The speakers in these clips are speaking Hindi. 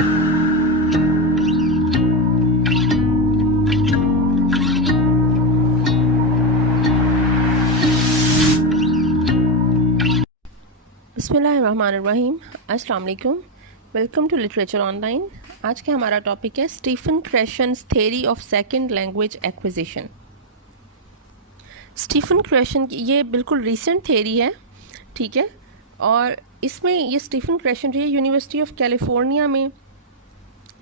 बिस्मिल्लाहिर्रहमानिर्रहीम। अस्सलाम वालेकुम। Welcome to literature online. आज का हमारा टॉपिक है Stephen Krashen's theory of second language acquisition. Stephen Krashen की ये बिल्कुल रीसेंट थ्योरी है, ठीक है, और इसमें ये स्टीफन क्रेशन जो है यूनिवर्सिटी ऑफ कैलिफोर्निया में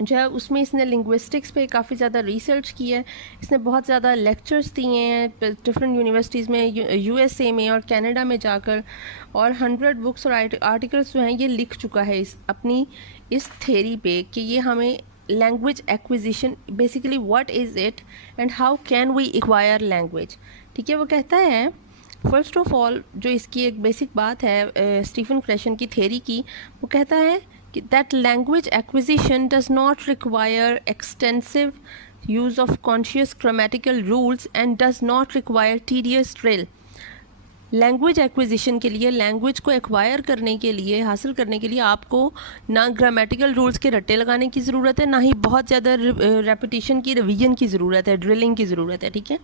जो है उसमें इसने लिंग्विस्टिक्स पे काफ़ी ज़्यादा रिसर्च की है। इसने बहुत ज़्यादा लेक्चर्स दिए हैं डिफरेंट यूनिवर्सिटीज़ में, यूएसए में और कनाडा में जाकर, और 100 बुक्स और आर्टिकल्स जो हैं ये लिख चुका है अपनी इस थ्योरी पे कि ये हमें language acquisition basically what is it and how can we acquire language. ठीक है, वो कहता है फर्स्ट ऑफ ऑल जो इसकी एक बेसिक बात है स्टीफन क्रेशन की थ्योरी की, वो कहता है that language acquisition does not require extensive use of conscious grammatical rules and does not require tedious drill. Language acquisition के लिए, लैंग्वेज को एक्वायर करने के लिए, हासिल करने के लिए आपको ना ग्रामेटिकल रूल्स के रट्टे लगाने की ज़रूरत है, ना ही बहुत ज़्यादा रेपिटेशन की, रिवीजन की ज़रूरत है, ड्रिलिंग की ज़रूरत है। ठीक है,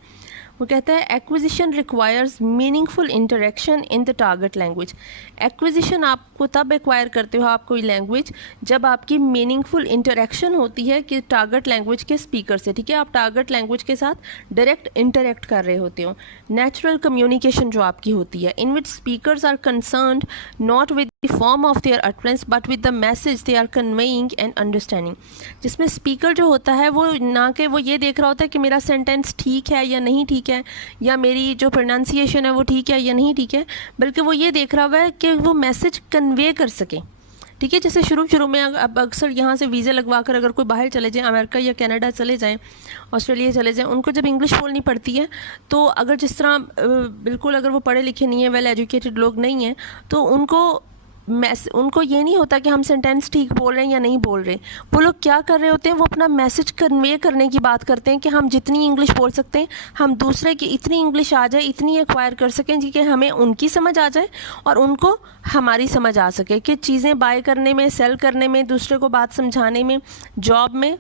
वो कहता है acquisition requires meaningful interaction in the target language. Acquisition आपको तब एक्वायर करते हो आप कोई लैंग्वेज जब आपकी मीनिंगफुल इंटरेक्शन होती है कि टारगेट लैंग्वेज के स्पीकर से। ठीक है, आप टारगेट लैंग्वेज के साथ डायरेक्ट इंटरेक्ट कर रहे होते हो। नेचुरल कम्युनिकेशन जो आपकी होती है, in which speakers are concerned not with the form of their utterance but with the message they are conveying and understanding. जिसमें स्पीकर जो होता है वो ना कि वो ये देख रहा होता है कि मेरा सेंटेंस ठीक है या नहीं ठीक है, या मेरी जो प्रोनाउंसिएशन है वो ठीक है या नहीं ठीक है, बल्कि वो ये देख रहा हुआ है कि वो मैसेज कन्वे कर सके। ठीक है, जैसे शुरू में अब अक्सर यहाँ से वीज़ा लगवा कर अगर कोई बाहर चले जाए, अमेरिका या कनाडा चले जाएं, ऑस्ट्रेलिया चले जाएं, उनको जब इंग्लिश बोलनी पड़ती है तो अगर जिस तरह बिल्कुल अगर वो पढ़े लिखे नहीं है, वेल एजुकेटेड लोग नहीं हैं, तो उनको ये नहीं होता कि हम सेंटेंस ठीक बोल रहे हैं या नहीं बोल रहे। वो लोग क्या कर रहे होते हैं, वो अपना मैसेज कन्वे करने की बात करते हैं कि हम जितनी इंग्लिश बोल सकते हैं, हम दूसरे की इतनी इंग्लिश आ जाए, इतनी एक्वायर कर सकें कि हमें उनकी समझ आ जाए और उनको हमारी समझ आ सके, कि चीज़ें बाय करने में, सेल करने में, दूसरे को बात समझाने में, जॉब में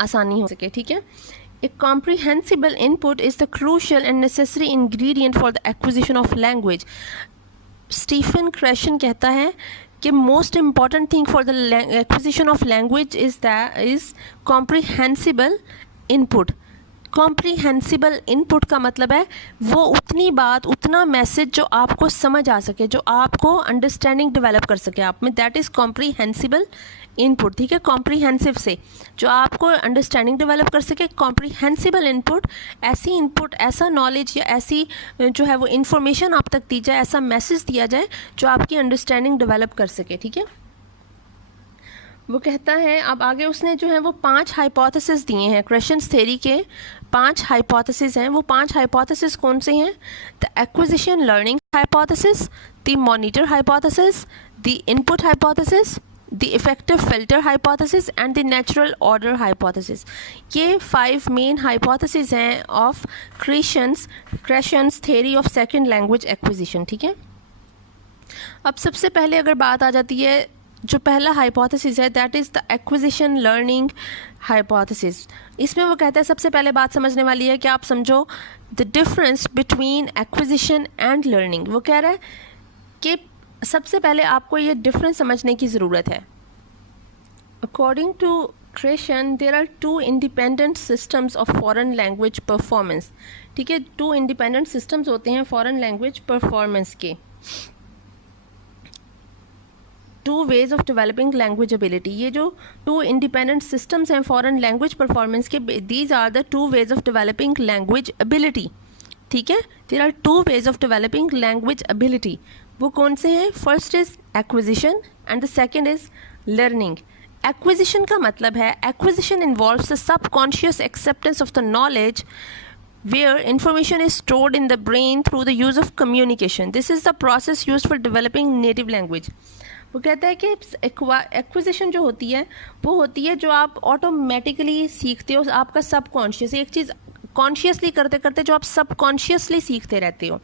आसानी हो सके। ठीक है, A comprehensible input is the crucial and necessary ingredient for the acquisition of language. Stephen Krashen कहता है कि most important thing for the acquisition of language is comprehensible input. Comprehensible input का मतलब है वो उतनी बात, उतना मैसेज जो आपको समझ आ सके, जो आपको अंडरस्टैंडिंग डेवलप कर सके आप में, दैट इज़ कॉम्प्रिहेंसिबल इनपुट। ठीक है, कॉम्प्रिहेंसिव से जो आपको अंडरस्टैंडिंग डेवलप कर सके। कॉम्प्रिहेंसिबल इनपुट ऐसा नॉलेज या ऐसी जो है वो इन्फॉर्मेशन आप तक दी जाए, ऐसा मैसेज दिया जाए जो आपकी अंडरस्टैंडिंग डेवलप कर सके। ठीक है, वो कहता है अब आगे उसने जो है वो 5 हाइपोथेसिस दिए हैं, क्रेशन्स थ्योरी के 5 हाइपोथेसिस हैं। वो 5 हाइपोथेसिस कौन से हैं? The acquisition learning hypothesis, the monitor hypothesis, the input hypothesis, the effective filter hypothesis and the natural order hypothesis. ये 5 मेन हाइपोथेसिस हैं of Krashen's theory of second language acquisition. ठीक है, अब सबसे पहले अगर बात आ जाती है, जो पहला हाइपोथेसिस है that is the acquisition learning hypothesis. इसमें वो कहता है सबसे पहले बात समझने वाली है कि आप समझो the difference between acquisition and learning. वो कह रहा है कि सबसे पहले आपको ये डिफरेंस समझने की ज़रूरत है। According to Krashen there are 2 independent systems of foreign language performance. ठीक है, 2 इंडिपेंडेंट सिस्टम्स होते हैं फॉरेन लैंग्वेज परफॉर्मेंस के। 2 ways of developing language ability। ये जो 2 इंडिपेंडेंट सिस्टम्स हैं फॉरेन लैंग्वेज परफॉर्मेंस के, these are the 2 ways of developing language ability। ठीक है, there are 2 ways of developing language ability। वो कौन से हैं? First is acquisition and the second is learning. Acquisition का मतलब है, acquisition involves the subconscious acceptance of the knowledge where information is stored in the brain through the use of communication. This is the process used for developing native language। वो कहता है कि एक्विजिशन जो होती है वो होती है जो आप ऑटोमेटिकली सीखते हो, आपका सबकॉन्शियस, एक चीज़ कॉन्शियसली करते करते जो आप सबकॉन्शियसली सीखते रहते हो।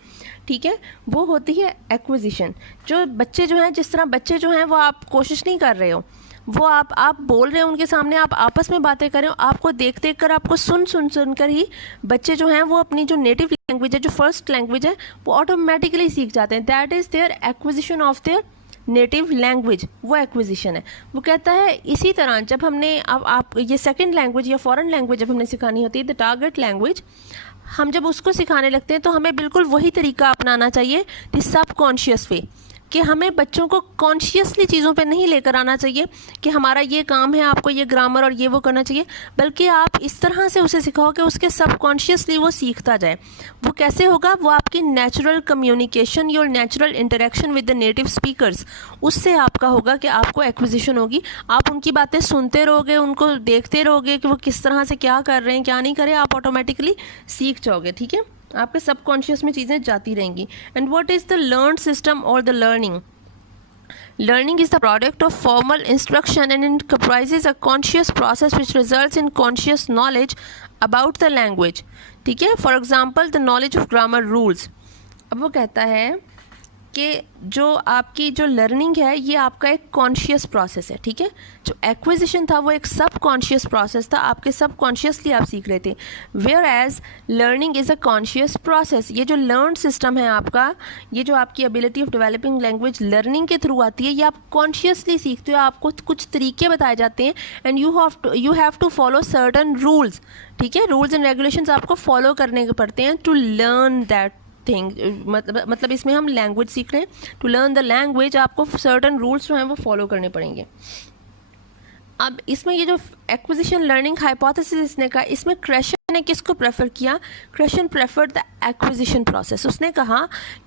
ठीक है, वो होती है एक्विजिशन। जो बच्चे जो हैं, जिस तरह बच्चे जो हैं वो आप कोशिश नहीं कर रहे हो, वो आप बोल रहे हैं उनके सामने, आप आपस में बातें कर रहे हो, आपको देख देख कर, आपको सुन कर ही बच्चे जो हैं वो अपनी जो नेटिव लैंग्वेज है, जो फर्स्ट लैंग्वेज है, वो ऑटोमेटिकली सीख जाते हैं। That is their acquisition of their native language, वो एक्विजिशन है। वो कहता है इसी तरह जब हमने अब आप ये सेकंड लैंग्वेज या फॉरेन लैंग्वेज जब हमने सिखानी होती है, द टारगेट लैंग्वेज, हम जब उसको सिखाने लगते हैं तो हमें बिल्कुल वही तरीका अपनाना चाहिए, द सबकॉन्शियस वे, कि हमें बच्चों को कॉन्शियसली चीज़ों पे नहीं लेकर आना चाहिए कि हमारा ये काम है, आपको ये ग्रामर और ये वो करना चाहिए, बल्कि आप इस तरह से उसे सिखाओ कि उसके सबकॉन्शियसली वो सीखता जाए। वो कैसे होगा? वो आपकी natural communication, your natural interaction with the native speakers, उससे आपका होगा कि आपको एक्विजिशन होगी। आप उनकी बातें सुनते रहोगे, उनको देखते रहोगे कि वो किस तरह से क्या कर रहे हैं, क्या नहीं कर रहे, आप ऑटोमेटिकली सीख जाओगे। ठीक है, आपके सबकॉन्शियस में चीज़ें जाती रहेंगी। And what is the learn system और the learning? Learning is the product of formal instruction and it comprises a conscious process which results in conscious knowledge about the language. ठीक है, for example the knowledge of grammar rules. अब वो कहता है कि जो आपकी जो लर्निंग है ये आपका एक कॉन्शियस प्रोसेस है। ठीक है, जो एक्विजिशन था वो एक सब कॉन्शियस प्रोसेस था, आपके सब कॉन्शियसली आप सीख रहे थे। Whereas learning is a conscious process. ये जो लर्न सिस्टम है आपका, ये जो आपकी ability of developing language learning के थ्रू आती है, ये आप कॉन्शियसली सीखते हो, आपको कुछ तरीके बताए जाते हैं and you have to follow certain rules. ठीक है, रूल्स एंड रेगुलेशंस आपको फॉलो करने के पड़ते हैं टू लर्न दैट थिंग। मतलब इसमें हम लैंग्वेज सीख रहे हैं। टू लर्न द लैंग्वेज आपको सर्टन रूल्स जो हैं वो फॉलो करने पड़ेंगे। अब इसमें ये जो एक्विजिशन लर्निंग हाइपोथेसिस इसने कहा, इसमें क्रेशन ने किसको प्रेफर किया? क्रेशन प्रेफर्ड द एक्विजिशन प्रोसेस। उसने कहा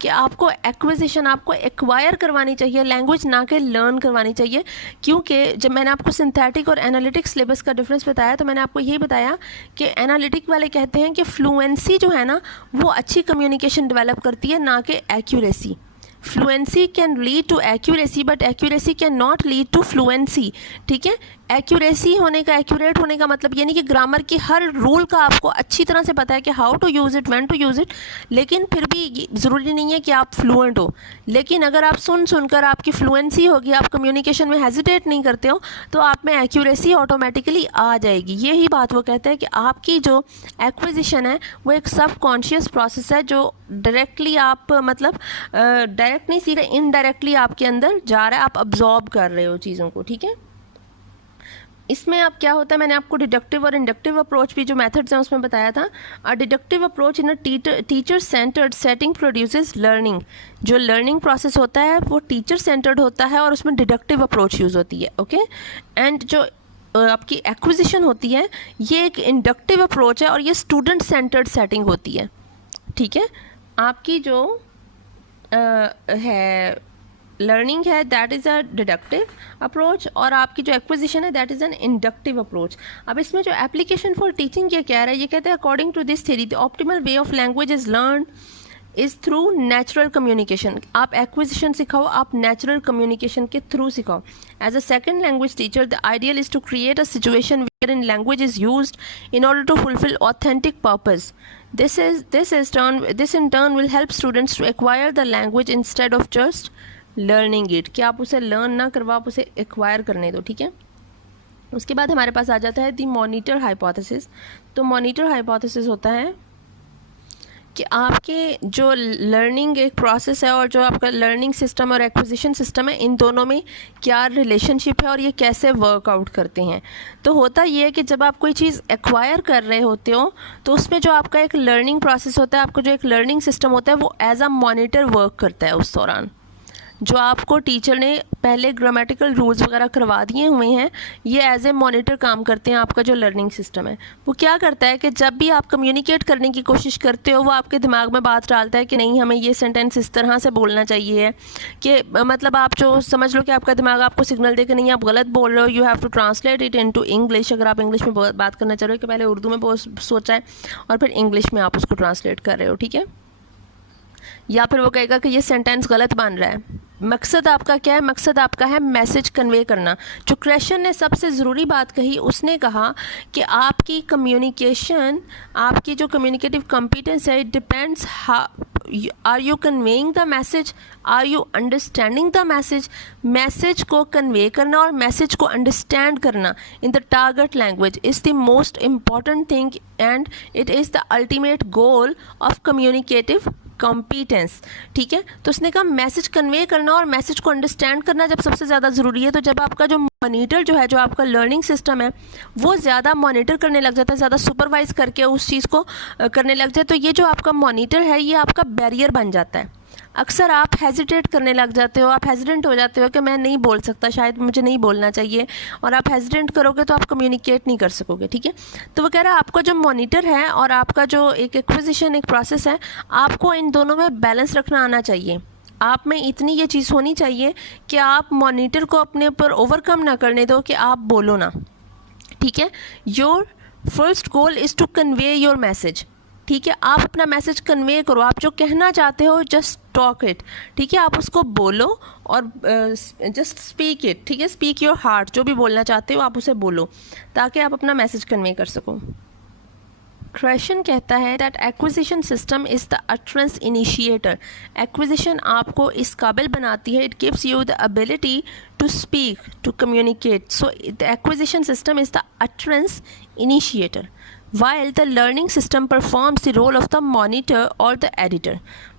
कि आपको एक्विजिशन, आपको एक्वायर करवानी चाहिए लैंग्वेज, ना कि लर्न करवानी चाहिए। क्योंकि जब मैंने आपको सिंथेटिक और एनालिटिक सिलेबस का डिफरेंस बताया तो मैंने आपको यही बताया कि एनालिटिक वाले कहते हैं कि फ्लुएंसी जो है ना वो अच्छी कम्युनिकेशन डेवलप करती है, ना कि accuracy. Fluency can lead to accuracy but accuracy can not lead to fluency. ठीक है, एक्यूरेसी होने का, एक्यूरेट होने का मतलब ये नहीं कि ग्रामर की हर रूल का आपको अच्छी तरह से पता है कि how to use it, when to use it, लेकिन फिर भी ज़रूरी नहीं है कि आप फ्लुएंट हो। लेकिन अगर आप सुनकर आपकी फ्लुएंसी होगी, आप कम्युनिकेशन में हेजिटेट नहीं करते हो, तो आप में एक्यूरेसी ऑटोमेटिकली आ जाएगी। यही बात वो कहते हैं कि आपकी जो एक्विजिशन है वो एक सब कॉन्शियस प्रोसेस है, जो डायरेक्टली आप मतलब डायरेक्ट नहीं सीख रहे, इनडायरेक्टली आपके अंदर जा रहा है, आप अब्जॉर्ब कर रहे हो चीज़ों को। ठीक है, इसमें अब क्या होता है, मैंने आपको डिडक्टिव और इंडक्टिव अप्रोच भी जो मेथड्स हैं उसमें बताया था। A deductive approach in a teacher centred setting produces learning. जो लर्निंग प्रोसेस होता है वो टीचर सेंटर्ड होता है और उसमें डिडक्टिव अप्रोच यूज़ होती है। ओके, एंड जो आपकी एक्विजिशन होती है ये एक इंडक्टिव अप्रोच है और ये स्टूडेंट सेंटर्ड सेटिंग होती है। ठीक है, आपकी जो है लर्निंग है that is a deductive approach और आपकी जो एक्विजिशन है that is an inductive approach. अब इसमें जो एप्लीकेशन फॉर टीचिंग ये कह रहा है, ये कहते हैं according to this theory the optimal way of language is learn is through natural communication. आप एक्विजिशन सिखाओ, आप नेचुरल कम्युनिकेशन के थ्रू सिखाओ। As a second language teacher the ideal is to create a situation wherein language is used in order to fulfil authentic purpose. This in turn will help students to acquire the language instead of just learning it। कि आप उसे लर्न ना करवा, आप उसे एक्वायर करने दो। ठीक है, उसके बाद हमारे पास आ जाता है दी मॉनिटर हाइपोथेसिस। तो मॉनिटर हाइपोथेसिस होता है कि आपके जो लर्निंग एक प्रोसेस है और जो आपका लर्निंग सिस्टम और एक्विजिशन सिस्टम है, इन दोनों में क्या रिलेशनशिप है और ये कैसे वर्कआउट करते हैं। तो होता ये है कि जब आप कोई चीज़ एक्वायर कर रहे होते हो तो उसमें जो आपका एक लर्निंग प्रोसेस होता है, आपका जो एक लर्निंग सिस्टम होता है वो एज अ मॉनिटर वर्क करता है। उस दौरान जो आपको टीचर ने पहले ग्रामेटिकल रूल्स वगैरह करवा दिए हुए हैं, ये एज ए मॉनिटर काम करते हैं। आपका जो लर्निंग सिस्टम है वो क्या करता है कि जब भी आप कम्युनिकेट करने की कोशिश करते हो वो आपके दिमाग में बात डालता है कि नहीं, हमें ये सेंटेंस इस तरह से बोलना चाहिए है कि मतलब आप जो समझ लो कि आपका दिमाग आपको सिग्नल दे कि नहीं आप गलत बोल रहे हो, you have to translate it into English. अगर आप इंग्लिश में बात करना चाह रहे हो कि पहले उर्दू में सोचा है और फिर इंग्लिश में आप उसको ट्रांसलेट कर रहे हो। ठीक है, या फिर वो कहेगा कि ये सेंटेंस गलत बन रहा है। मकसद आपका क्या है? मकसद आपका है मैसेज कन्वे करना। जो क्रेशन ने सबसे ज़रूरी बात कही, उसने कहा कि आपकी कम्युनिकेशन, आपकी जो कम्युनिकेटिव कॉम्पिटेंस है, it depends are you conveying the message, are you understanding the message. Message को कन्वे करना और मैसेज को अंडरस्टैंड करना in the target language is the most important thing and it is the ultimate goal of communicative competence. ठीक है, तो उसने कहा मैसेज कन्वे करना और मैसेज को अंडरस्टैंड करना जब सबसे ज़्यादा ज़रूरी है, तो जब आपका जो मॉनिटर जो है, जो आपका लर्निंग सिस्टम है, वो ज़्यादा मॉनिटर करने लग जाता है, ज़्यादा सुपरवाइज करके उस चीज़ को करने लग जाए, तो ये जो आपका मॉनिटर है ये आपका बैरियर बन जाता है। अक्सर आप हेजिटेट करने लग जाते हो, आप हेजिडेंट हो जाते हो कि मैं नहीं बोल सकता, शायद मुझे नहीं बोलना चाहिए, और आप हेजिडेंट करोगे तो आप कम्युनिकेट नहीं कर सकोगे। ठीक है, तो वो कह रहा है आपका जो मॉनिटर है और आपका जो एक एक्विजिशन एक प्रोसेस है, आपको इन दोनों में बैलेंस रखना आना चाहिए। आप में इतनी ये चीज़ होनी चाहिए कि आप मॉनिटर को अपने ऊपर ओवरकम ना करने दो कि आप बोलो ना। ठीक है, your first goal is to convey your message. ठीक है, आप अपना मैसेज कन्वे करो, आप जो कहना चाहते हो जस्ट टॉक इट। ठीक है, आप उसको बोलो और जस्ट स्पीक इट। ठीक है, स्पीक योर हार्ट, जो भी बोलना चाहते हो आप उसे बोलो ताकि आप अपना मैसेज कन्वे कर सको। क्वेश्चन कहता है that acquisition system is the utterance initiator. Acquisition आपको इस काबिल बनाती है, it gives you the ability to speak, to communicate. So the acquisition system is the utterance initiator while the learning system performs the role of the monitor or the editor.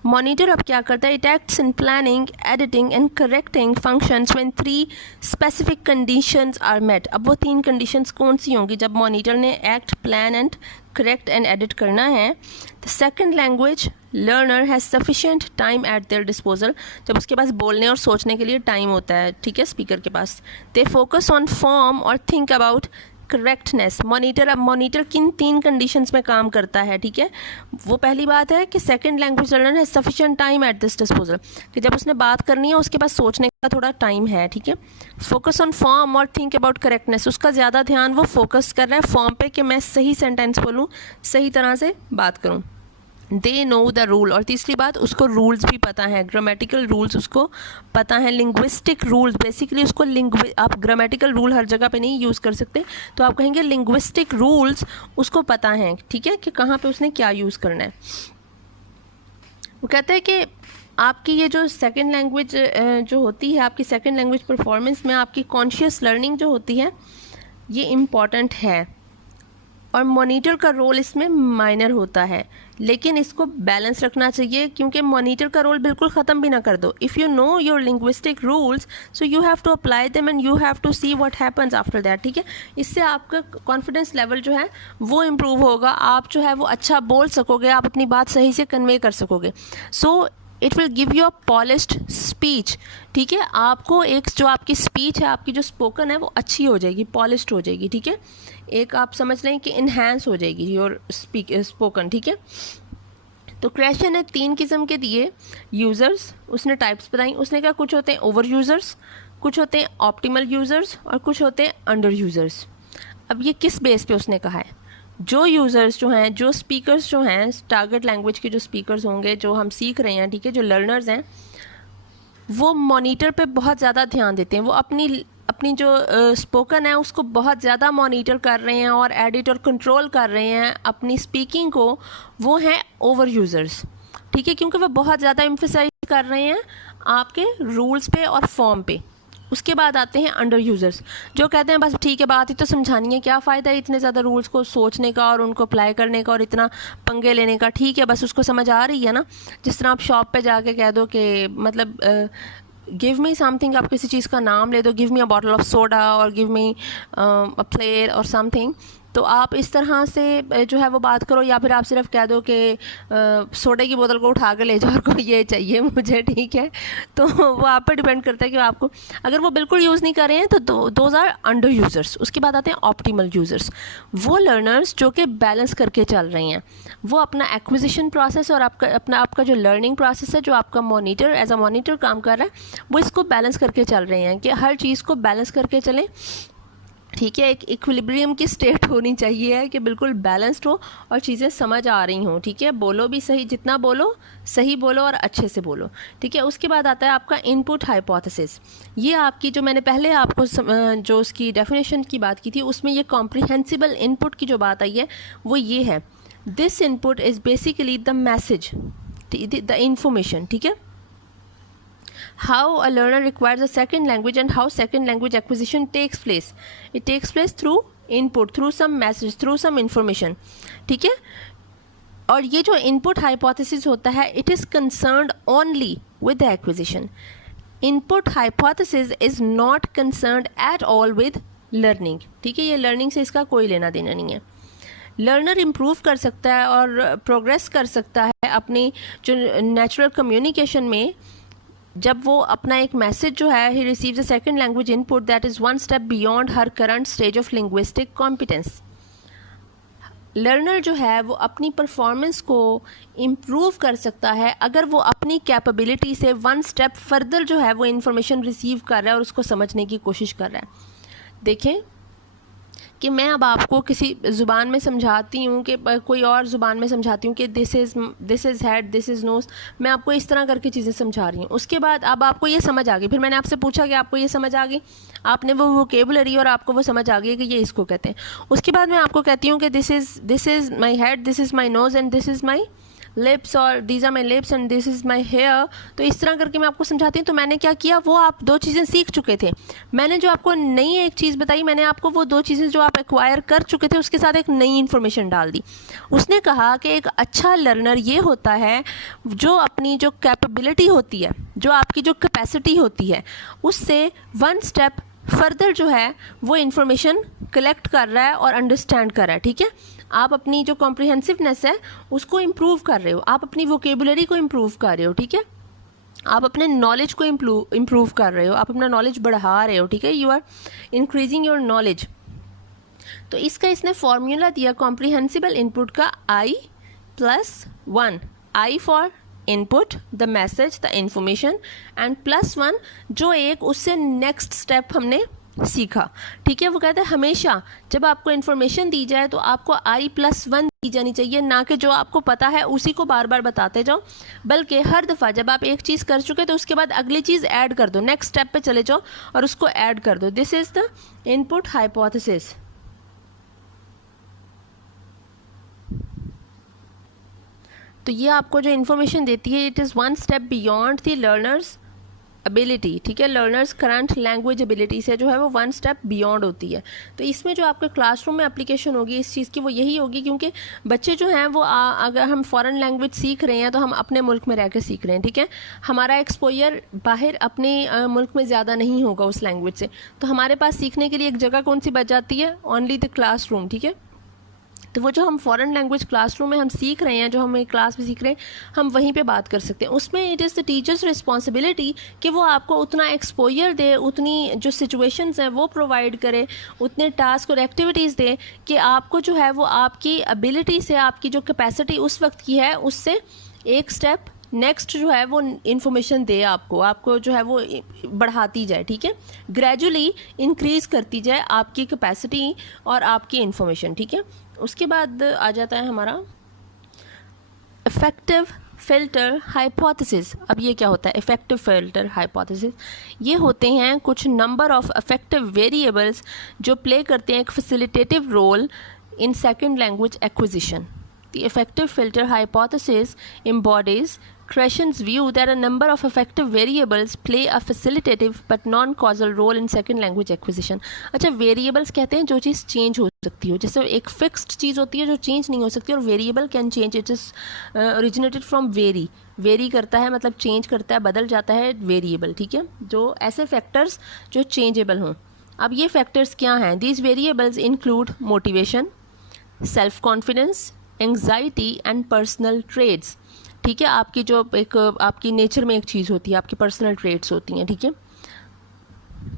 Monitor अब क्या करता है? It acts in planning, editing and correcting functions when 3 specific conditions are met. अब वो 3 conditions कौन सी होंगी जब monitor ने act, plan and correct and edit करना है? The second language learner has sufficient time at their disposal. जब उसके पास बोलने और सोचने के लिए टाइम होता है, ठीक है, स्पीकर के पास. They focus on form or think about correctness. Monitor, अब मॉनिटर किन 3 कंडीशंस में काम करता है? ठीक है, वो पहली बात है कि सेकंड लैंग्वेज लर्नर है sufficient time at this disposal, कि जब उसने बात करनी है उसके पास सोचने का थोड़ा टाइम है. ठीक है, फोकस ऑन फॉर्म और थिंक अबाउट करेक्टनेस, उसका ज़्यादा ध्यान वो फोकस कर रहा है फॉर्म पे कि मैं सही सेंटेंस बोलूँ, सही तरह से बात करूँ. दे नो द रूल, और तीसरी बात उसको रूल्स भी पता है, ग्रामेटिकल रूल्स उसको पता है, लिंग्विस्टिक रूल्स. बेसिकली उसको आप ग्रामेटिकल रूल हर जगह पे नहीं यूज़ कर सकते, तो आप कहेंगे लिंग्विस्टिक रूल्स उसको पता हैं. ठीक है, कि कहाँ पे उसने क्या यूज़ करना है. वो कहते हैं कि आपकी ये जो सेकंड लैंग्वेज जो होती है, आपकी सेकंड लैंग्वेज परफॉर्मेंस में आपकी कॉन्शियस लर्निंग जो होती है ये इम्पॉर्टेंट है, और मॉनिटर का रोल इसमें माइनर होता है, लेकिन इसको बैलेंस रखना चाहिए, क्योंकि मॉनिटर का रोल बिल्कुल ख़त्म भी ना कर दो. If you know your linguistic rules so you have to apply them and you have to see what happens after that. ठीक है, इससे आपका कॉन्फिडेंस लेवल जो है वो इम्प्रूव होगा, आप जो है वो अच्छा बोल सकोगे, आप अपनी बात सही से कन्वे कर सकोगे. So it will give you a polished speech. ठीक है, आपको एक जो आपकी स्पीच है, आपकी जो स्पोकन है वो अच्छी हो जाएगी, पॉलिश्ड हो जाएगी. ठीक है, एक आप समझ लें कि इन्हेंस हो जाएगी योर स्पोकन. ठीक है, तो क्वेश्चन ने 3 किस्म के दिए यूज़र्स, उसने टाइप्स बताई. उसने कहा कुछ होते हैं ओवर यूज़र्स, कुछ होते हैं ऑप्टिमल यूज़र्स और कुछ होते हैं अंडर यूज़र्स. अब ये किस बेस पे उसने कहा है? जो यूज़र्स जो हैं, जो स्पीकर्स जो हैं, टारगेट लैंग्वेज के जो स्पीकर्स होंगे, जो हम सीख रहे हैं, ठीक है, जो लर्नर्स हैं, वो मॉनिटर पे बहुत ज़्यादा ध्यान देते हैं, वो अपनी जो स्पोकन है उसको बहुत ज़्यादा मॉनिटर कर रहे हैं और एडिट और कंट्रोल कर रहे हैं अपनी स्पीकिंग को, वो हैं ओवर यूज़र्स. ठीक है, क्योंकि वो बहुत ज़्यादा एम्फेसाइज कर रहे हैं आपके रूल्स पे और फॉर्म पे. उसके बाद आते हैं अंडर यूज़र्स, जो कहते हैं बस ठीक है, बात ही तो समझानी है, क्या फ़ायदा है इतने ज़्यादा रूल्स को सोचने का और उनको अप्लाई करने का और इतना पंगे लेने का. ठीक है, बस उसको समझ आ रही है ना. जिस तरह आप शॉप पे जाके कह दो कि मतलब गिव मी समथिंग, आप किसी चीज़ का नाम ले दो, give me a bottle of soda और गिव मी अ प्लेट और समथिंग, तो आप इस तरह से जो है वो बात करो, या फिर आप सिर्फ कह दो कि सोडे की बोतल को उठा के ले जाओ और को ये चाहिए मुझे. ठीक है, तो वो आप पर डिपेंड करता है कि आपको, अगर वो बिल्कुल यूज़ नहीं कर रहे हैं तो दोज आर अंडर यूज़र्स. उसके बाद आते हैं ऑप्टिमल यूज़र्स, वो लर्नर्स जो कि बैलेंस करके चल रहे हैं, वो अपना एक्विजिशन प्रोसेस और आपका जो लर्निंग प्रोसेस है, जो आपका मॉनिटर एज अ मॉनिटर काम कर रहा है, वो इसको बैलेंस करके चल रहे हैं कि हर चीज़ को बैलेंस करके चलें. ठीक है, एक इक्विलिब्रियम की स्टेट होनी चाहिए कि बिल्कुल बैलेंस्ड हो और चीज़ें समझ आ रही हों. ठीक है, बोलो भी सही, जितना बोलो सही बोलो और अच्छे से बोलो. ठीक है, उसके बाद आता है आपका इनपुट हाइपोथेसिस. ये आपकी जो मैंने पहले आपको जो उसकी डेफिनेशन की बात की थी, उसमें ये कॉम्प्रिहेंसिबल इनपुट की जो बात आई है वो ये है, this input is basically the message. The information, ठीक है। How a learner requires a second language and how second language acquisition takes place, it takes place through input, through some message, through some information, ठीक है। और ये जो इनपुट हाइपोथेसिस होता है, it is concerned only with the acquisition. Input hypothesis is not concerned at all with learning, ठीक है। ये लर्निंग से इसका कोई लेना देना नहीं है। लर्नर इम्प्रूव कर सकता है और प्रोग्रेस कर सकता है अपनी जो नेचुरल कम्युनिकेशन में, जब वो अपना एक मैसेज जो है, he receives a second language input that is one step beyond her current stage of linguistic competence. Learner जो है वो अपनी परफॉर्मेंस को इम्प्रूव कर सकता है अगर वो अपनी कैपेबिलिटी से वन स्टेप फर्दर जो है वो इन्फॉर्मेशन रिसीव कर रहा है और उसको समझने की कोशिश कर रहा है। देखें कि मैं अब आपको किसी ज़ुबान में समझाती हूँ कि कोई और ज़ुबान में समझाती हूँ कि this is head, this is nose, मैं आपको इस तरह करके चीज़ें समझा रही हूँ। उसके बाद अब आपको ये समझ आ गई, फिर मैंने आपसे पूछा कि आपको ये समझ आ गई, आपने वो वोकेबुलरी और आपको वो समझ आ गई कि ये इसको कहते हैं। उसके बाद मैं आपको कहती हूँ कि this is my head, this is my nose and this is my lips, और these are my lips and this is my hair. तो इस तरह करके मैं आपको समझाती हूँ। तो मैंने क्या किया, वो आप दो चीज़ें सीख चुके थे, मैंने जो आपको नई एक चीज़ बताई, मैंने आपको वो दो चीज़ें जो आप एक्वायर कर चुके थे उसके साथ एक नई इन्फॉर्मेशन डाल दी। उसने कहा कि एक अच्छा लर्नर ये होता है जो अपनी जो कैपेबिलिटी होती है, जो आपकी जो कैपेसिटी होती है, उससे वन स्टेप फर्दर जो है वो इन्फॉर्मेशन कलेक्ट कर रहा है और अंडरस्टैंड कर रहा है, ठीक है। आप अपनी जो कॉम्प्रिहेंसिवनेस है उसको इम्प्रूव कर रहे हो, आप अपनी वोकेबुलरी को इम्प्रूव कर रहे हो, ठीक है। आप अपने नॉलेज को इम्प्रूव कर रहे हो, आप अपना नॉलेज बढ़ा रहे हो, ठीक है। You are increasing your knowledge. तो इसका इसने फॉर्मूला दिया कॉम्प्रिहेंसिबल इनपुट का I+1, I for input, the message, the information, and +1 जो एक उससे नेक्स्ट स्टेप हमने सीखा, ठीक है। वो कहते हैं हमेशा जब आपको इन्फॉर्मेशन दी जाए तो आपको I+1 दी जानी चाहिए, ना कि जो आपको पता है उसी को बार बार बताते जाओ, बल्कि हर दफ़ा जब आप एक चीज़ कर चुके तो उसके बाद अगली चीज़ ऐड कर दो, नेक्स्ट स्टेप पे चले जाओ और उसको ऐड कर दो। This is the input hypothesis. तो ये आपको जो इन्फॉर्मेशन देती है, it is one step beyond the learners ability, ठीक है। लर्नर्स करंट लैंग्वेज एबिलिटी से जो है वो वन स्टेप बियॉन्ड होती है। तो इसमें जो आपके क्लासरूम में एप्लीकेशन होगी इस चीज़ की वो यही होगी, क्योंकि बच्चे जो हैं वो अगर हम फॉरेन लैंग्वेज सीख रहे हैं तो हम अपने मुल्क में रह कर सीख रहे हैं, ठीक है। हमारा एक्सपोजर बाहर अपने मुल्क में ज़्यादा नहीं होगा उस लैंग्वेज से, तो हमारे पास सीखने के लिए एक जगह कौन सी बच जाती है, ओनली द क्लासरूम, ठीक है। तो वो जो हम फॉरेन लैंग्वेज क्लासरूम में हम सीख रहे हैं, जो हम एक क्लास में सीख रहे हैं, हम वहीं पे बात कर सकते हैं। उसमें it is the teachers responsibility कि वो आपको उतना एक्सपोजर दे, उतनी जो सिचुएशंस हैं वो प्रोवाइड करे, उतने टास्क और एक्टिविटीज़ दे कि आपको जो है वो आपकी एबिलिटी से, आपकी जो कैपेसिटी उस वक्त की है उससे एक स्टेप नेक्स्ट जो है वो इन्फॉर्मेशन दे, आपको जो है वो बढ़ाती जाए, ठीक है। ग्रेजुअली इंक्रीज़ करती जाए आपकी कैपेसिटी और आपकी इन्फॉर्मेशन, ठीक है। उसके बाद आ जाता है हमारा इफेक्टिव फिल्टर हाइपोथेसिस। अब ये क्या होता है इफेक्टिव फिल्टर हाइपोथेसिस? ये होते हैं कुछ नंबर ऑफ इफेक्टिव वेरिएबल्स जो प्ले करते हैं एक facilitative role in second language acquisition. The effective filter hypothesis embodies Krashen's view that a number of effective variables play a facilitative but non-causal role in second language acquisition. अच्छा, वेरिएबल्स कहते हैं जो चीज़ चेंज हो सकती हो, जैसे एक फिक्स्ड चीज़ होती है जो चेंज नहीं हो सकती, और variable can change, it is originated from very करता है, मतलब चेंज करता है, बदल जाता है वेरिएबल, ठीक है। जो ऐसे फैक्टर्स जो चेंजेबल हों। अब ये फैक्टर्स क्या हैं? These variables include motivation, self confidence, anxiety and personal traits, ठीक है। आपकी जो एक आपकी नेचर में एक चीज़ होती है, आपकी पर्सनल ट्रेड्स होती हैं, ठीक है।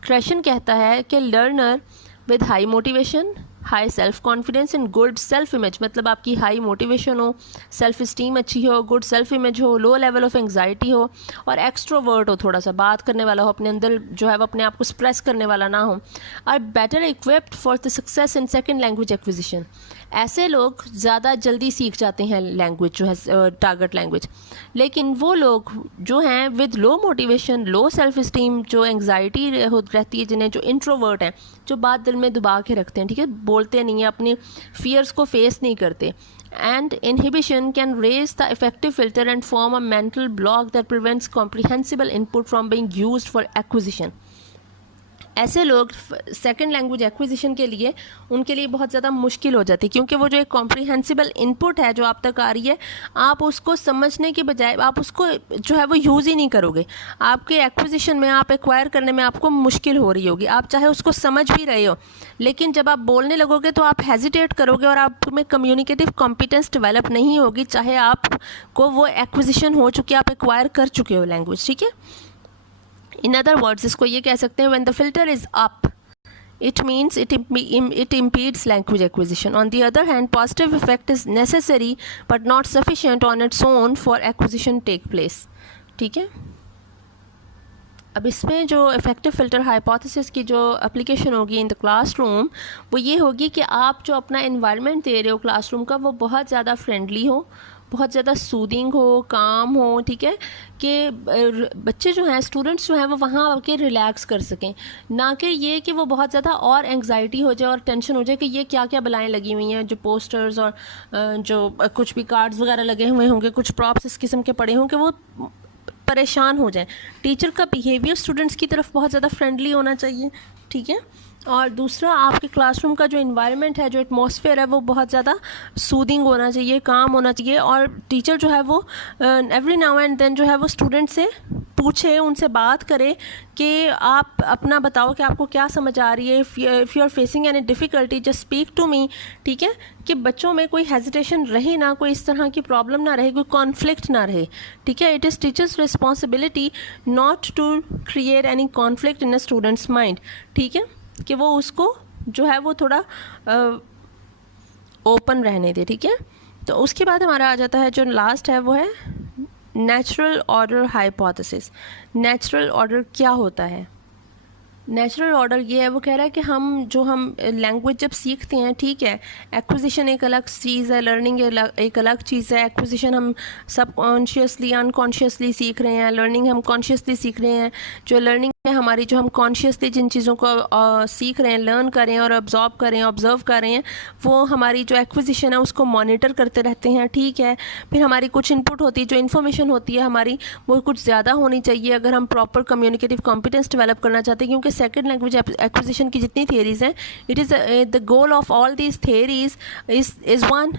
क्रेशन कहता है कि learner with high motivation, high self confidence and good self image, मतलब आपकी हाई मोटिवेशन हो, सेल्फ इस्टीम अच्छी हो, गुड सेल्फ इमेज हो, लो लेवल ऑफ एंग्जाइटी हो, और एक्सट्रोवर्ट हो, थोड़ा सा बात करने वाला हो, अपने अंदर जो है वो अपने आप को एक्सप्रेस करने वाला ना हो, are better equipped for the success in second language acquisition. ऐसे लोग ज़्यादा जल्दी सीख जाते हैं लैंग्वेज जो है टारगेट लैंग्वेज। लेकिन वो लोग जो हैं with low motivation, low self esteem, जो एंग्जाइटी रहती है जिन्हें, जो इंट्रोवर्ट हैं, जो बात दिल में दबा के रखते हैं, ठीक है, बोलते नहीं हैं, अपने फियर्स को फेस नहीं करते, and inhibition can raise the effective filter and form a mental block that prevents comprehensible input from being used for acquisition. ऐसे लोग सेकंड लैंग्वेज एक्विजिशन के लिए, उनके लिए बहुत ज़्यादा मुश्किल हो जाती है, क्योंकि वो जो एक कॉम्प्रिहेंसिबल इनपुट है जो आप तक आ रही है, आप उसको समझने के बजाय आप उसको जो है वो यूज़ ही नहीं करोगे। आपके एक्विजिशन में, आप एक्वायर करने में आपको मुश्किल हो रही होगी। आप चाहे उसको समझ भी रहे हो, लेकिन जब आप बोलने लगोगे तो आप हेजिटेट करोगे और आप में कम्युनिकेटिव कॉम्पिटेंस डेवलप नहीं होगी, चाहे आपको वो एक्विजिशन हो चुकी है, आप एक्वायर कर चुके हो लैंग्वेज, ठीक है। इन अदर वर्ड्स इसको ये कह सकते हैं, when the filter is up it means it impedes language acquisition. On the other hand, positive effect is necessary but not sufficient on its own for acquisition take place. ठीक है। अब इसमें जो इफ़ेक्टिव फ़िल्टर हाइपोथेसिस की जो एप्लीकेशन होगी इन द क्लासरूम, वो ये होगी कि आप जो अपना इन्वायरमेंट दे रहे हो क्लासरूम का, वो बहुत ज़्यादा फ्रेंडली हो, बहुत ज़्यादा सूदिंग हो, काम हो, ठीक है, कि बच्चे जो हैं, स्टूडेंट्स जो हैं, वो वहाँ आके रिलैक्स कर सकें, ना कि ये कि वो बहुत ज़्यादा और एंग्जाइटी हो जाए और टेंशन हो जाए कि ये क्या क्या बलाएँ लगी हुई हैं, जो पोस्टर्स और जो कुछ भी कार्ड्स वगैरह लगे हुए होंगे, कुछ प्रॉप्स इस किस्म के पड़े हों, कि वो परेशान हो जाए। टीचर का बिहेवियर स्टूडेंट्स की तरफ बहुत ज़्यादा फ्रेंडली होना चाहिए, ठीक है। और दूसरा, आपके क्लासरूम का जो इन्वायरमेंट है, जो एटमॉस्फेयर है, वो बहुत ज़्यादा सूदिंग होना चाहिए, काम होना चाहिए। और टीचर जो है वो एवरी नाउ एंड देन जो है वो स्टूडेंट से पूछे, उनसे बात करे कि आप अपना बताओ कि आपको क्या समझ आ रही है, if you are facing any difficulty just speak to me, ठीक है, कि बच्चों में कोई हेजिटेशन रहे ना, कोई इस तरह की प्रॉब्लम ना रहे, कोई कॉन्फ्लिक्ट ना रहे, ठीक है। It is teacher's responsibility not to create any conflict in a student's mind, ठीक है, कि वो उसको जो है वो थोड़ा ओपन रहने दे, ठीक है। तो उसके बाद हमारा आ जाता है जो लास्ट है, वो है natural order hypothesis. Natural order क्या होता है? नेचुरल ऑर्डर ये है, वो कह रहा है कि हम लैंग्वेज जब सीखते हैं, ठीक है, एक्विजिशन एक अलग चीज़ है, लर्निंग एक अलग चीज़ है। एक्विजिशन हम सबकॉन्शियसली, अनकॉन्शियसली सीख रहे हैं, लर्निंग हम कॉन्शियसली सीख रहे हैं। जो लर्निंग है हमारी, जो हम कॉन्शियसली जिन चीज़ों को सीख रहे हैं, लर्न कर रहे हैं और ऑब्जर्व कर रहे हैं, वो हमारी जो एक्विजिशन है उसको मॉनिटर करते रहते हैं, ठीक है। फिर हमारी कुछ इनपुट होती है, जो इन्फॉर्मेशन होती है हमारी, वो कुछ ज़्यादा होनी चाहिए अगर हम प्रॉपर कम्युनिकेटिव कॉम्पिटेंस डेवलप करना चाहते हैं, क्योंकि सेकंड लैंग्वेज एक्विजिशन की जितनी थियरीज़ हैं, it is the goal of all these theories is one,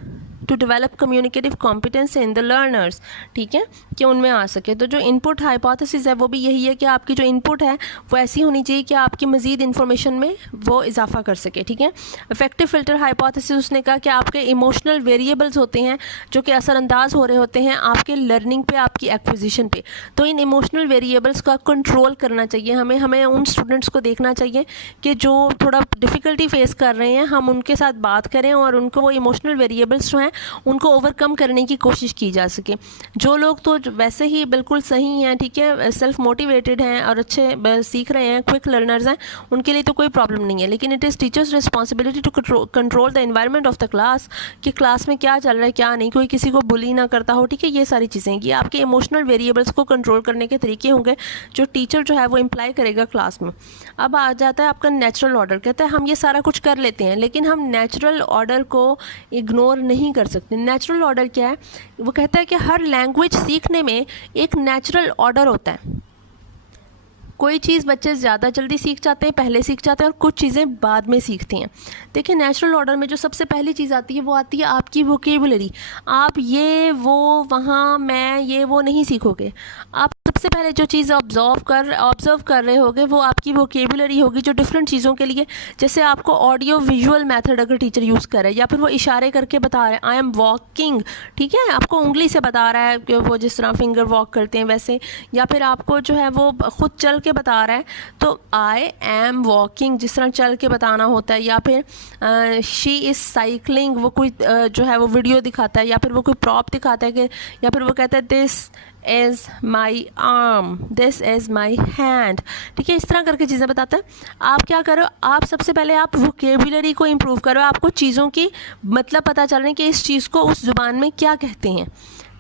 to develop communicative competence in the learners, ठीक है, कि उनमें आ सके। तो जो इनपुट हाइपोथेसिस है वो भी यही है कि आपकी जो इनपुट है वो ऐसी होनी चाहिए कि आपकी मज़ीद इन्फॉर्मेशन में वो इजाफा कर सके, ठीक है। इफेक्टिव फ़िल्टर हाइपोथेसिस, उसने कहा कि आपके इमोशनल वेरिएबल्स होते हैं जो कि असरअंदाज हो रहे होते हैं आपके लर्निंग पे, आपकी एक्विजिशन पे। तो इन इमोशनल वेरिएबल्स का कंट्रोल करना चाहिए हमें उन स्टूडेंट्स को देखना चाहिए कि जो थोड़ा डिफ़िकल्टी फेस कर रहे हैं, हम उनके साथ बात करें और उनको वो इमोशनल वेरिएबल्स जो हैं उनको ओवरकम करने की कोशिश की जा सके। जो लोग तो वैसे ही बिल्कुल सही हैं, ठीक है, सेल्फ मोटिवेटेड हैं और अच्छे सीख रहे हैं, क्विक लर्नर्स हैं, उनके लिए तो कोई प्रॉब्लम नहीं है। लेकिन it is teacher's responsibility to control the environment of the class, कि क्लास में क्या चल रहा है, क्या नहीं, कोई किसी को बुली ना करता हो, ठीक है। ये सारी चीज़ें, ये आपके इमोशनल वेरिएबल्स को कंट्रोल करने के तरीके होंगे जो टीचर जो है वो इम्प्लाई करेगा क्लास में। अब आ जाता है आपका नेचुरल ऑर्डर। कहता है हम ये सारा कुछ कर लेते हैं, लेकिन हम नेचुरल ऑर्डर को इग्नोर नहीं कर सकते। नेचुरल ऑर्डर क्या है? वो कहता है कि हर लैंग्वेज सीखने में एक नेचुरल ऑर्डर होता है। कोई चीज़ बच्चे ज़्यादा जल्दी सीख जाते हैं, पहले सीख जाते हैं, और कुछ चीज़ें बाद में सीखते हैं। देखिए, नेचुरल ऑर्डर में जो सबसे पहली चीज़ आती है वो आती है आपकी वोकेबुलरी। आप ये वो वहाँ मैं ये वो नहीं सीखोगे। आप सबसे पहले जो चीज़ ऑब्ज़र्व कर रहे होगे वो आपकी वोकेबुलरी होगी, जो डिफरेंट चीज़ों के लिए, जैसे आपको ऑडियो विजुअल मेथड अगर टीचर यूज़ कर रहा है, या फिर वो इशारे करके बता रहा है आई एम वॉकिंग, ठीक है, आपको उंगली से बता रहा है कि वो जिस तरह फिंगर वॉक करते हैं वैसे, या फिर आपको जो है वो खुद चल के बता रहा है तो आई एम वॉकिंग जिस तरह चल के बताना होता है, या फिर शी इज़ साइकिलिंग, वो कोई जो है वो वीडियो दिखाता है, या फिर वो कोई प्रॉप दिखाता है कि, या फिर वो कहता है this is my arm, this is my hand, ठीक है, इस तरह करके चीज़ें बताता है। आप क्या करो, आप सबसे पहले आप वोकेबुलरी को इम्प्रूव करो, आपको चीज़ों की मतलब पता चल रहा है कि इस चीज़ को उस ज़ुबान में क्या कहते हैं,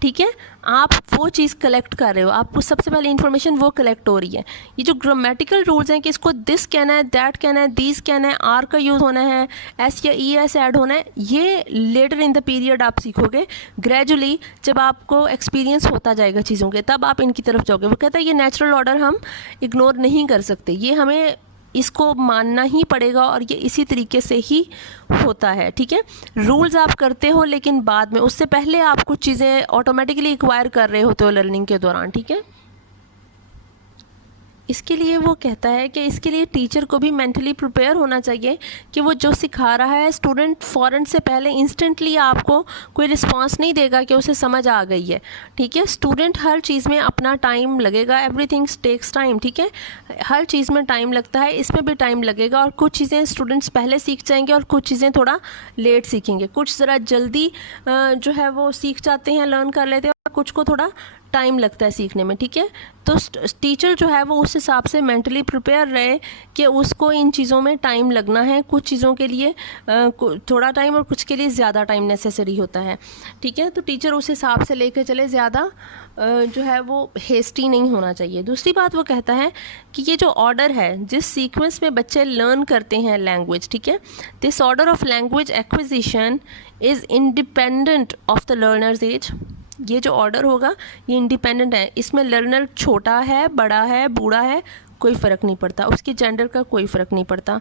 ठीक है, आप वो चीज़ कलेक्ट कर रहे हो, आपको सबसे पहले इन्फॉर्मेशन वो कलेक्ट हो रही है। ये जो ग्रामेटिकल रूल्स हैं कि इसको दिस कहना है, दैट कहना है, दीज कहना है, आर का यूज़ होना है, एस या ई एस ऐड होना है, ये लेटर इन द पीरियड आप सीखोगे। ग्रेजुअली जब आपको एक्सपीरियंस होता जाएगा चीज़ों के, तब आप इनकी तरफ जाओगे। वो कहता है ये नेचुरल ऑर्डर हम इग्नोर नहीं कर सकते, ये हमें इसको मानना ही पड़ेगा और ये इसी तरीके से ही होता है, ठीक है। रूल्स आप करते हो लेकिन बाद में, उससे पहले आप कुछ चीज़ें ऑटोमेटिकली एक्वायर कर रहे होते हो लर्निंग के दौरान, ठीक है। इसके लिए वो कहता है कि इसके लिए टीचर को भी मेंटली प्रिपेयर होना चाहिए कि वो जो सिखा रहा है स्टूडेंट फ़ौरन से पहले इंस्टेंटली आपको कोई रिस्पांस नहीं देगा कि उसे समझ आ गई है, ठीक है। स्टूडेंट हर चीज़ में अपना टाइम लगेगा, एवरीथिंग टेक्स टाइम, ठीक है, हर चीज़ में टाइम लगता है, इसमें भी टाइम लगेगा। और कुछ चीज़ें स्टूडेंट्स पहले सीख जाएंगे और कुछ चीज़ें थोड़ा लेट सीखेंगे, कुछ ज़रा जल्दी जो है वो सीख जाते हैं, लर्न कर लेते हैं, और कुछ को थोड़ा टाइम लगता है सीखने में, ठीक है। तो टीचर जो है वो उस हिसाब से मेंटली प्रिपेयर रहे कि उसको इन चीज़ों में टाइम लगना है, कुछ चीज़ों के लिए थोड़ा टाइम और कुछ के लिए ज़्यादा टाइम नेसेसरी होता है, ठीक है। तो टीचर उस हिसाब से लेकर चले, ज़्यादा जो है वो हेस्टी नहीं होना चाहिए। दूसरी बात वो कहता है कि ये जो ऑर्डर है, जिस सीक्वेंस में बच्चे लर्न करते हैं लैंग्वेज, ठीक है, this order of language acquisition is independent of the learner's age. ये जो ऑर्डर होगा ये इंडिपेंडेंट है, इसमें लर्नर छोटा है, बड़ा है, बूढ़ा है, कोई फ़र्क नहीं पड़ता, उसकी जेंडर का कोई फ़र्क नहीं पड़ता।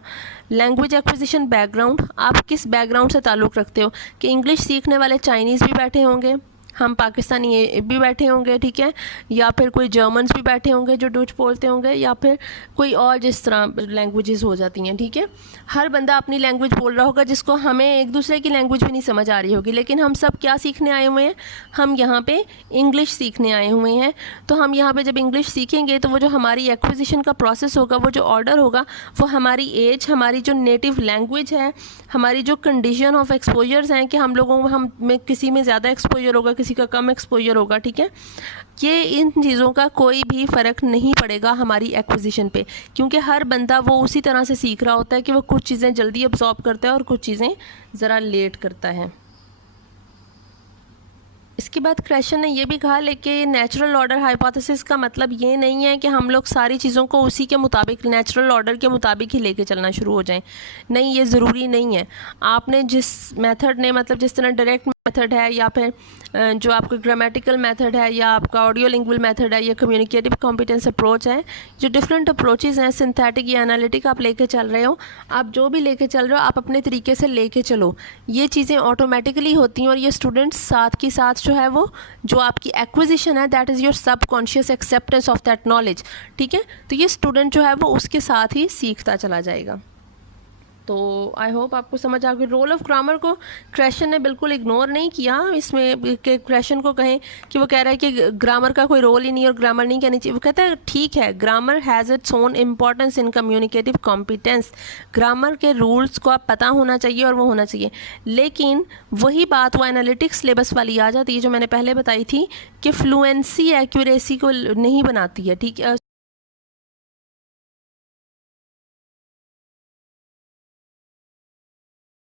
लैंग्वेज एक्विजिशन बैकग्राउंड, आप किस बैकग्राउंड से ताल्लुक़ रखते हो, कि इंग्लिश सीखने वाले चाइनीज़ भी बैठे होंगे, हम पाकिस्तानी भी बैठे होंगे, ठीक है, या फिर कोई जर्मन्स भी बैठे होंगे जो डच बोलते होंगे, या फिर कोई और जिस तरह लैंग्वेजेस हो जाती हैं, ठीक है। हर बंदा अपनी लैंग्वेज बोल रहा होगा जिसको हमें एक दूसरे की लैंग्वेज भी नहीं समझ आ रही होगी, लेकिन हम सब क्या सीखने आए हुए हैं, हम यहाँ पे इंग्लिश सीखने आए हुए हैं। तो हम यहाँ पे जब इंग्लिश सीखेंगे तो वो जो हमारी एक्विजिशन का प्रोसेस होगा, वो जो ऑर्डर होगा, वो हमारी एज, हमारी जो नेटिव लैंग्वेज है, हमारी जो कंडीशन ऑफ एक्सपोजर्स हैं कि हम लोगों हम में किसी में ज़्यादा एक्सपोजर होगा, किसी का कम एक्सपोजर होगा, ठीक है, ये इन चीज़ों का कोई भी फ़र्क नहीं पड़ेगा हमारी एक्विजिशन पे, क्योंकि हर बंदा वो उसी तरह से सीख रहा होता है कि वो कुछ चीज़ें जल्दी अब्सॉर्ब करता है और कुछ चीज़ें ज़रा लेट करता है। इसके बाद क्रेशन ने ये भी कहा, लेकिन नेचुरल ऑर्डर हाइपोथेसिस का मतलब ये नहीं है कि हम लोग सारी चीज़ों को उसी के मुताबिक, नेचुरल ऑर्डर के मुताबिक ही लेके चलना शुरू हो जाएं। नहीं, ये ज़रूरी नहीं है। आपने जिस मेथड ने, मतलब जिस तरह डायरेक्ट मेथड है, या फिर जो आपका ग्रामेटिकल मेथड है, या आपका ऑडियो लिंगुअल मेथड है, या कम्युनिकेटिव कॉम्पिटेंस अप्रोच है, जो डिफरेंट अप्रोचेज़ हैं, सिंथेटिक या एनालिटिक आप लेके चल रहे हो, आप जो भी लेके चल रहे हो, आप अपने तरीके से लेके चलो, ये चीज़ें ऑटोमेटिकली होती हैं। और ये स्टूडेंट्स साथ की साथ जो है वो जो आपकी एक्विजिशन है, that is your subconscious acceptance of that knowledge, ठीक है। तो ये स्टूडेंट जो है वो उसके साथ ही सीखता चला जाएगा। तो आई होप आपको समझ आ गई। रोल ऑफ ग्रामर को क्रेशन ने बिल्कुल इग्नोर नहीं किया इसमें कि क्रेशन को कहें कि वो कह रहा है कि ग्रामर का कोई रोल ही नहीं और ग्रामर नहीं कहनी चाहिए। वो कहता है ठीक है, grammar has its own importance in communicative competence. Grammar के रूल्स को आप पता होना चाहिए और वो होना चाहिए, लेकिन वही बात वो एनालिटिक्स सिलेबस वाली आ जाती है जो मैंने पहले बताई थी कि फ्लुएंसी एक्यूरेसी को नहीं बनाती है, ठीक है,